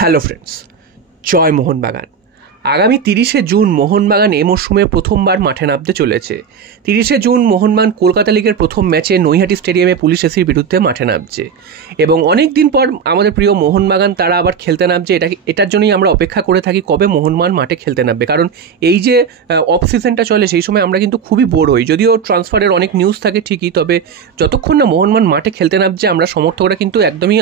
Hello friends, জয় মোহনবাগান। আগামী 30শে June Mohun Bagan এ মরশুমে প্রথমবার মাঠে নামতে চলেছে। 30শে জুন মোহনবাগান কলকাতা লিগের প্রথম ম্যাচে নৈহাটি স্টেডিয়ামে পুলিশ এসির বিরুদ্ধে মাঠে নামছে এবং অনেক দিন পর আমাদের প্রিয় মোহনবাগান তারা আবার খেলতে নামছে। এটার জন্যই আমরা অপেক্ষা করে থাকি কবে মোহনবাগান মাঠে খেলতে নামবে, কারণ এই যে অফ সিজনটা চলে সেই সময় আমরা কিন্তু খুবই বোর হই। যদিও ট্রান্সফারের অনেক নিউজ থাকে ঠিকই, তবে যতক্ষণ না মোহনবাগান মাঠে খেলতে নামছে আমরা সমর্থকরা কিন্তু একদমই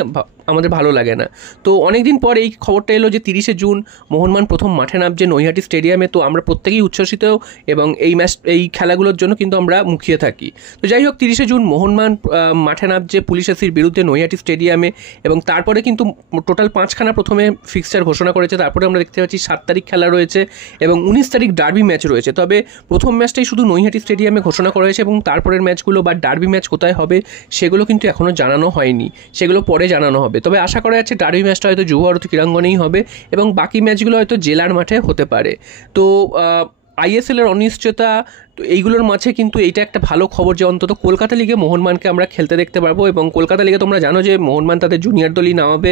আমাদের ভালো লাগে না। তো অনেক দিন পর এই খবরটা এলো যে 30শে জুন মোহনবাগান প্রথম মাঠে নামছে নৈহাটি স্টেডিয়ামে। তো আমরা প্রত্যেকেই উচ্ছ্বসিত এবং এই খেলাগুলোর জন্য কিন্তু আমরা মুখিয়ে থাকি। তো যাই হোক, 30শে জুন মোহনবাগান মাঠে নামছে পুলিশ এসির বিরুদ্ধে নৈহাটি স্টেডিয়ামে এবং তারপরে কিন্তু টোটাল 5খানা প্রথমে ফিক্সচার ঘোষণা করেছে। তারপরে আমরা দেখতে পাচ্ছি 7 তারিখ খেলা রয়েছে এবং 19 তারিখ ডার্বি ম্যাচ রয়েছে। তবে প্রথম ম্যাচটাই শুধু নৈহাটি স্টেডিয়ামে ঘোষণা করা হয়েছে এবং তারপরের ম্যাচগুলো বা ডার্বি ম্যাচ কোথায় হবে সেগুলো কিন্তু এখনও জানানো হয়নি, সেগুলো পরে জানানো হবে। তবে আশা করা যাচ্ছে ডার্বি ম্যাচটা হয়তো যুব ভারতী ক্রীড়াঙ্গনেই হবে এবং বাকি ম্যাচগুলো হয়তো জেলার মাঠে হতে পারে। তো আইএসএলের অনিশ্চয়তা, তো এইগুলোর মাঝে কিন্তু এইটা একটা ভালো খবর যে অন্তত কলকাতা লিগে মোহনবাগানকে আমরা খেলতে দেখতে পারবো। এবং কলকাতা লিগে তোমরা জানো যে মোহনবাগান তাদের জুনিয়র দলই নামাবে,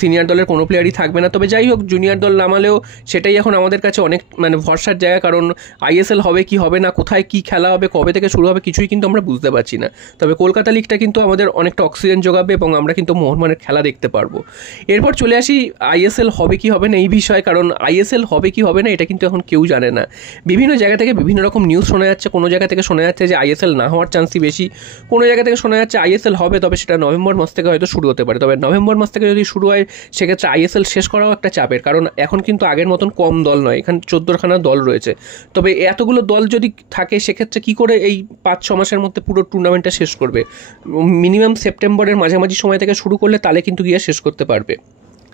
সিনিয়র দলের কোনো প্লেয়ারই থাকবে না। তবে যাই হোক, জুনিয়র দল নামালেও সেটাই এখন আমাদের কাছে অনেক ভরসার জায়গা, কারণ আইএসএল হবে কি হবে না, কোথায় কি খেলা হবে, কবে থেকে শুরু হবে কিছুই কিন্তু আমরা বুঝতে পারছি না। তবে কলকাতা লিগটা কিন্তু আমাদের অনেকটা অক্সিজেন যোগাবে এবং আমরা কিন্তু মোহনবাগানের খেলা দেখতে পারবো। এরপর চলে আসি আইএসএল হবে কি হবে না এই বিষয়ে, কারণ আইএসএল হবে কি হবে না এটা কিন্তু এখন কেউ জানে না। বিভিন্ন জায়গা থেকে বিভিন্ন রকম নিউজ শোনা যাচ্ছে। কোনো জায়গা থেকে শোনা যাচ্ছে যে আইএসএল না হওয়ার চান্সই বেশি, কোনো জায়গা থেকে শোনা যাচ্ছে আইএসএল হবে, তবে সেটা নভেম্বর মাস থেকে হয়তো শুরু হতে পারে। তবে নভেম্বর মাস থেকে যদি শুরু হয় সেক্ষেত্রে আইএসএল শেষ করাও একটা চাপের, কারণ এখন কিন্তু আগের মতন কম দল নয়, এখানে 14খানা দল রয়েছে। তবে এতগুলো দল যদি থাকে সেক্ষেত্রে কী করে এই 5-6 মাসের মধ্যে পুরো টুর্নামেন্টটা শেষ করবে? মিনিমাম সেপ্টেম্বরের মাঝামাঝি সময় থেকে শুরু করলে তাহলে কিন্তু গিয়ে শেষ করতে পারবে।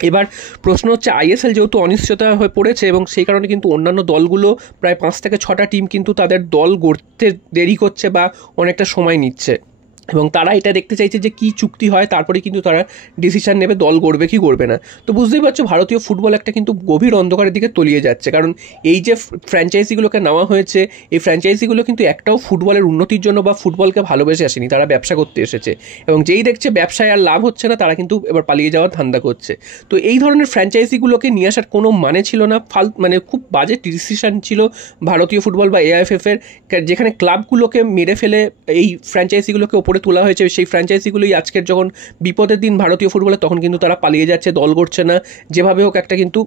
এবার প্রশ্ন হচ্ছে, আইএসএল যেহেতু অনিশ্চয়তা হয়ে পড়েছে এবং সেই কারণে কিন্তু অন্যান্য দলগুলো প্রায় 5 থেকে 6টা টিম কিন্তু তাদের দল গড়তে দেরি করছে বা অনেকটা সময় নিচ্ছে এবং তারা এটা দেখতে চাইছে যে কী চুক্তি হয়, তারপরে কিন্তু তারা ডিসিশন নেবে দল গড়বে কি গড়বে না। তো বুঝতেই পারছো ভারতীয় ফুটবল একটা কিন্তু গভীর অন্ধকারের দিকে তলিয়ে যাচ্ছে, কারণ এই যে ফ্র্যাঞ্চাইজিগুলোকে নেওয়া হয়েছে এই ফ্র্যাঞ্চাইজিগুলো কিন্তু একটাও ফুটবলের উন্নতির জন্য বা ফুটবলকে ভালোবেসে আসেনি, তারা ব্যবসা করতে এসেছে এবং যেই দেখছে ব্যবসায় আর লাভ হচ্ছে না তারা কিন্তু এবার পালিয়ে যাওয়ার ধান্দা করছে। তো এই ধরনের ফ্র্যাঞ্চাইজিগুলোকে নিয়ে আসার কোনো মানে ছিল না, খুব বাজে ডিসিশন ছিল ভারতীয় ফুটবল বা এআইএফএফের, যেখানে ক্লাবগুলোকে মেরে ফেলে এই ফ্র্যাঞ্চাইজিগুলোকে ওপরে তোলা হয়েছে। সেই ফ্র্যাঞ্চাইজিগুলোই আজকের যখন বিপদের দিন ভারতীয় ফুটবলে তখন কিন্তু তারা পালিয়ে যাচ্ছে, দল গড়ছে না, যেভাবে হোক একটা কিন্তু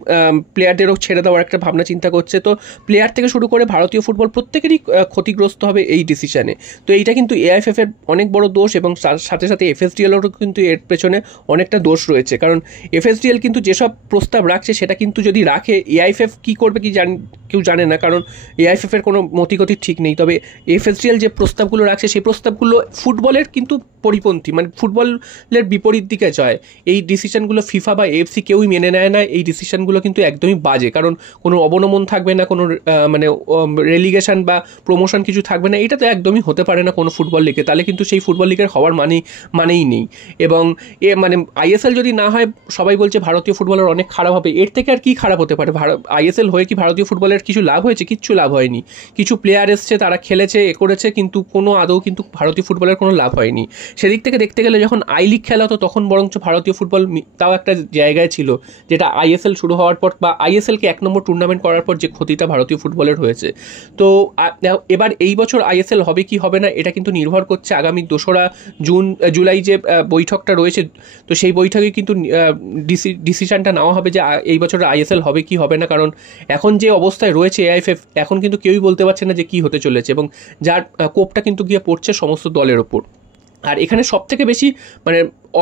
প্লেয়ারদেরও ছেড়ে দেওয়ার একটা ভাবনা চিন্তা করছে। তো প্লেয়ার থেকে শুরু করে ভারতীয় ফুটবল প্রত্যেকেরই ক্ষতিগ্রস্ত হবে এই ডিসিশনে। তো এইটা কিন্তু এআইএফএফের অনেক বড় দোষ এবং সাথে সাথে এফএসডিএলেরও কিন্তু এর পেছনে অনেকটা দোষ রয়েছে, কারণ এফএসডিএল কিন্তু যেসব প্রস্তাব রাখছে সেটা কিন্তু যদি রাখে এআইএফএফ কী করবে কেউ জানে না, কারণ এআইএফএফের কোনো মতিগতি ঠিক নেই। তবে এফএসডিএল যে প্রস্তাবগুলো রাখছে সেই প্রস্তাবগুলো ফুটবলের কিন্তু পরিপন্থী, ফুটবলের বিপরীত দিকে যায়। এই ডিসিশনগুলো ফিফা বা এএফসি কেউই মেনে নেয় না। এই ডিসিশনগুলো কিন্তু একদমই বাজে, কারণ কোনো অবনমন থাকবে না, কোনো রেলিগেশন বা প্রমোশন কিছু থাকবে না। এটা তো একদমই হতে পারে না কোনো ফুটবল লিগে, তাহলে কিন্তু সেই ফুটবল লিগের হওয়ার মানেই নেই। এবং আইএসএল যদি না হয় সবাই বলছে ভারতীয় ফুটবলের অনেক খারাপ হবে, এর থেকে আর কি খারাপ হতে পারে? আইএসএল হয়ে কি ভারতীয় ফুটবলের কিছু লাভ হয়েছে? কিচ্ছু লাভ হয়নি। কিছু প্লেয়ার এসছে, তারা খেলেছে, করেছে, কিন্তু কোনো আদৌ কিন্তু ভারতীয় ফুটবলের কোনো লাভ হয়নি। সেদিক থেকে দেখতে গেলে যখন আই লিগ খেলা হতো তখন বরঞ্চ ভারতীয় ফুটবল তাও একটা জায়গায় ছিল, যেটা আইএসএল শুরু হওয়ার পর বা আইএসএলকে 1 নম্বর টুর্নামেন্ট করার পর যে ক্ষতিটা ভারতীয় ফুটবলের হয়েছে। তো এবার এই বছর আইএসএল হবে কি হবে না এটা কিন্তু নির্ভর করছে আগামী 2রা জুলাই যে বৈঠকটা রয়েছে। তো সেই বৈঠকে কিন্তু ডিসিশনটা নেওয়া হবে যে এই বছর আইএসএল হবে কি হবে না, কারণ এখন যে অবস্থায় রয়েছে এআইএফএফ এখন কিন্তু কেউই বলতে পারছে না যে কী হতে চলেছে এবং যার কোপটা কিন্তু গিয়ে পড়ছে সমস্ত দলের ওপর। আর এখানে সবথেকে বেশি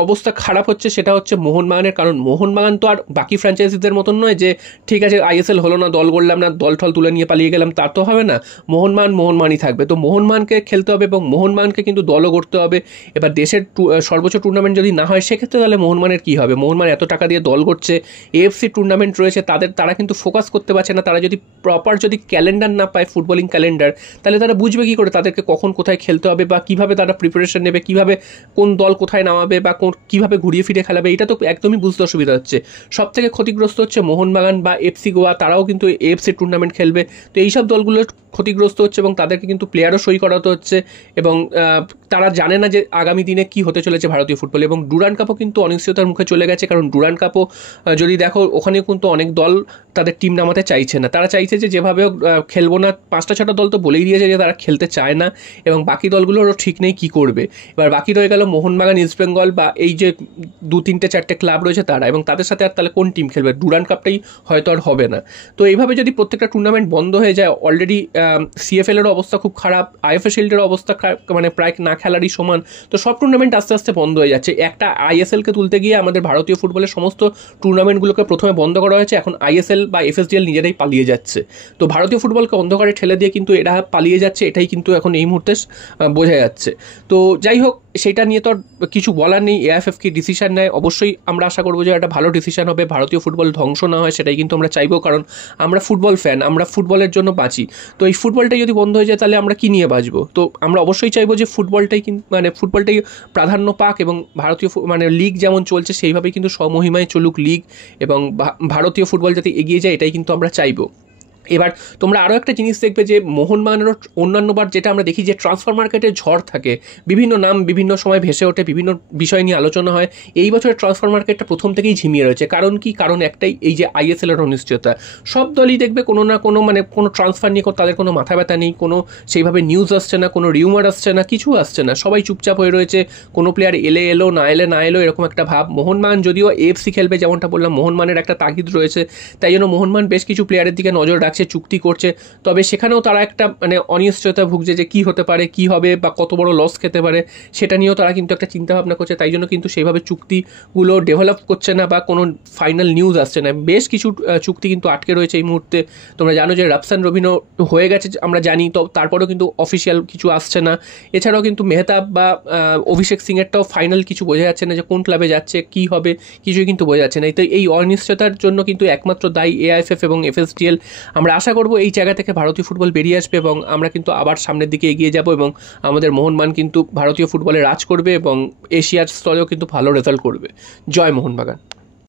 অবস্থা খারাপ হচ্ছে সেটা হচ্ছে মোহনবাগানের, কারণ মোহনবাগান তো আর বাকি ফ্র্যাঞ্চাইজিদের মতন নয় যে ঠিক আছে আইএসএল হলো না, দল গড়লাম না, দল ঠল তুলে নিয়ে পালিয়ে গেলাম, তার তো হবে না। মোহনবাগানই থাকবে। তো মোহনবাগানকে খেলতে হবে এবং মোহনবাগানকে কিন্তু দলও গড়তে হবে। এবার দেশের সর্বোচ্চ টুর্নামেন্ট যদি না হয় সেক্ষেত্রে তাহলে মোহনবাগানের কী হবে? মোহনবাগান এত টাকা দিয়ে দল গড়ছে, এএফসি টুর্নামেন্ট রয়েছে, তারা কিন্তু ফোকাস করতে পারছে না। তারা যদি প্রপার ক্যালেন্ডার না পায়, ফুটবলিং ক্যালেন্ডার, তাহলে তারা বুঝবে কী করে তাদেরকে কখন কোথায় খেলতে হবে বা কীভাবে তারা প্রিপারেশন নেবে, কীভাবে কোন দল কোথায় নামাবে বা কীভাবে ঘুরিয়ে ফিরে খেলাবে এটা তো একদমই বুঝতে অসুবিধা হচ্ছে। সব থেকে ক্ষতিগ্রস্ত হচ্ছে মোহনবাগান বা এফসি গোয়া, তারাও কিন্তু এএফসি টুর্নামেন্ট খেলবে। তো এইসব দলগুলো ক্ষতিগ্রস্ত হচ্ছে এবং তাদেরকে কিন্তু প্লেয়ারও সই করাতে হচ্ছে এবং তারা জানে না যে আগামী দিনে কি হতে চলেছে ভারতীয় ফুটবল। এবং ডুরান্ড কাপও কিন্তু অনিশ্চয়তার মুখে চলে গেছে, কারণ ডুরান্ড কাপও যদি দেখো ওখানেও কিন্তু অনেক দল তাদের টিম নামাতে চাইছে না। তারা চাইছে যে যেভাবে খেলবো না, 5-6টা দল তো বলেই দিয়েছে যে তারা খেলতে চায় না এবং বাকি দলগুলোরও ঠিক নেই কী করবে। এবার বাকি রয়ে গেল মোহনবাগান, ইস্টবেঙ্গল বা এই যে 2-3-4টে ক্লাব রয়েছে তারা, এবং তাদের সাথে আর তাহলে কোন টিম খেলবে? ডুরান্ড কাপটাই হয়তো আর হবে না। তো এইভাবে যদি প্রত্যেকটা টুর্নামেন্ট বন্ধ হয়ে যায়, অলরেডি সিএফএলেরও অবস্থা খুব খারাপ, আইএফএ শিল্ডেরও অবস্থা মানে প্রায় না খেলারই সমান। তো সব টুর্নামেন্ট আস্তে আস্তে বন্ধ হয়ে যাচ্ছে। একটা আইএসএলকে তুলতে গিয়ে আমাদের ভারতীয় ফুটবলের সমস্ত টুর্নামেন্টগুলোকে প্রথমে বন্ধ করা হয়েছে, এখন আইএসএল বা এফএসডিএল নিজেরাই পালিয়ে যাচ্ছে। তো ভারতীয় ফুটবলকে অন্ধকারে ঠেলে দিয়ে কিন্তু এরা পালিয়ে যাচ্ছে, এটাই কিন্তু এখন এই মুহূর্তে বোঝা যাচ্ছে। তো যাই হোক, সেটা নিয়ে তো কিছু বলার নেই। এআইএফএফ কি ডিসিশন নেয়, অবশ্যই আমরা আশা করবো যে একটা ভালো ডিসিশন হবে, ভারতীয় ফুটবল ধ্বংস না হয়, সেটাই কিন্তু আমরা চাইবো। কারণ আমরা ফুটবল ফ্যান, আমরা ফুটবলের জন্য বাঁচি। তো এই ফুটবলটাই যদি বন্ধ হয়ে যায় তাহলে আমরা কি নিয়ে বাঁচবো? তো আমরা অবশ্যই চাইবো যে ফুটবলটাই মানে ফুটবলটাই প্রাধান্য পাক এবং ভারতীয় মানে লিগ যেমন চলছে সেইভাবেই কিন্তু স্বমহিমায় চলুক লিগ, এবং ভারতীয় ফুটবল যাতে এগিয়ে যায় এটাই কিন্তু আমরা চাইবো। এবার তোমরা আরও একটা জিনিস দেখবে যে মোহনবাগানেরও অন্যান্যবার যেটা আমরা দেখি যে ট্রান্সফার মার্কেটে ঝড় থাকে, বিভিন্ন নাম বিভিন্ন সময় ভেসে ওঠে, বিভিন্ন বিষয় নিয়ে আলোচনা হয়। এই বছরের ট্রান্সফার মার্কেটটা প্রথম থেকেই ঝিমিয়ে রয়েছে। কারণ কি? কারণ একটাই, এই যে আইএসএলের অনিশ্চয়তা। সব দলই দেখবে কোনো না কোনো মানে কোনো ট্রান্সফার নিয়ে তাদের কোনো মাথা ব্যথা নেই, কোনো সেইভাবে নিউজ আসছে না, কোনো রিউমার আসছে না, কিছু আসছে না, সবাই চুপচাপ হয়ে রয়েছে। কোনো প্লেয়ার এলো না এলো এরকম একটা ভাব। মোহনবাগান যদিও এএফসি খেলবে, যেমনটা বললাম মোহনবাগানের একটা তাগিদ রয়েছে, তাই জন্য মোহনবাগান বেশ কিছু প্লেয়ারের দিকে নজর রাখছে, চুক্তি করছে। তবে সেখানেও তারা একটা মানে অনিশ্চয়তা ভুগছে যে কি হতে পারে, কি হবে বা কত বড় লস খেতে পারে, সেটা নিয়েও তারা কিন্তু একটা চিন্তাভাবনা করছে। তাই জন্য কিন্তু সেইভাবে চুক্তিগুলো ডেভেলপ করছে না বা কোনো ফাইনাল নিউজ আসছে না। বেশ কিছু চুক্তি কিন্তু আটকে রয়েছে এই মুহূর্তে। তোমরা জানো যে রাফসান রবিনও হয়ে গেছে, আমরা জানি, তো তারপরেও কিন্তু অফিসিয়াল কিছু আসছে না। এছাড়াও কিন্তু মেহতাব বা অভিষেক সিংয়েরটাও ফাইনাল কিছু বোঝা যাচ্ছে না যে কোন ক্লাবে যাচ্ছে, কি হবে, কিছুই কিন্তু বোঝা যাচ্ছে না। তো এই অনিশ্চয়তার জন্য কিন্তু একমাত্র দায়ী এআইএফএফ এবং এফএসডিএল। আমরা আশা করব এই জায়গা থেকে ভারতীয় ফুটবল বেরিয়ে আসবে এবং আমরা কিন্তু আবার সামনের দিকে এগিয়ে যাব এবং আমাদের মোহনবাগান কিন্তু ভারতীয় ফুটবলে রাজ করবে এবং এশিয়ার স্তরেও কিন্তু ভালো রেজাল্ট করবে। জয় মোহনবাগান।